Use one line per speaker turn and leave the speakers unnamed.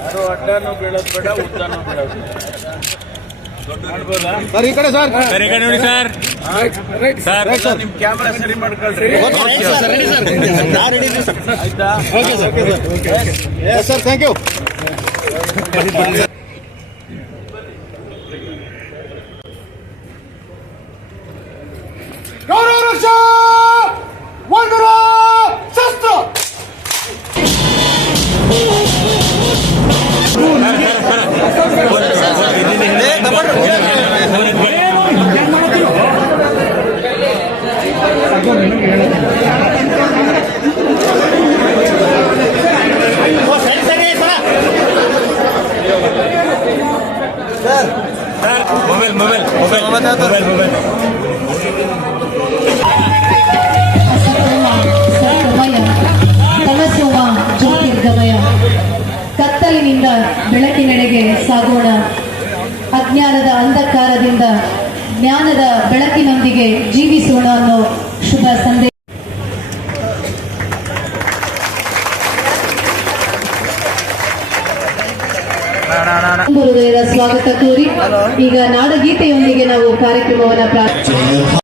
ಯಾರು ಅಡ್ಡನೂ ಬೀಳೋದು ಬೇಡ ಉದ್ದನೂ ಬೀಳೋದು ಬೇಡ. ಮಾಡ್ಬೋದಾ?
ಸರ್ ಈ ಕಡೆ ಸರ್
ಸರಿ ಕಡೆ ನೋಡಿ ಸರ್ ಸರ್
ಎಲ್ಲ ನಿಮ್ ಕ್ಯಾಮ್ರಾ ಸರಿ ಮಾಡ್ಕೊಳ್ರಿ ಆಯ್ತಾ
okay
sir yes sir thank you mobile
mobile mobile mobile ಕತ್ತಲಿನಿಂದ ಬೆಳಕಿನೆಡೆಗೆ ಸಾಗೋಣ. ಅಜ್ಞಾನದ ಅಂಧಕಾರದಿಂದ ಜ್ಞಾನದ ಬೆಳಕಿನೊಂದಿಗೆ ಜೀವಿಸೋಣ ಸ್ವಾಗತ ಕೋರಿ. ಈಗ ನಾಡಗೀತೆಯೊಂದಿಗೆ ನಾವು ಕಾರ್ಯಕ್ರಮವನ್ನು ಪ್ರಾರಂಭ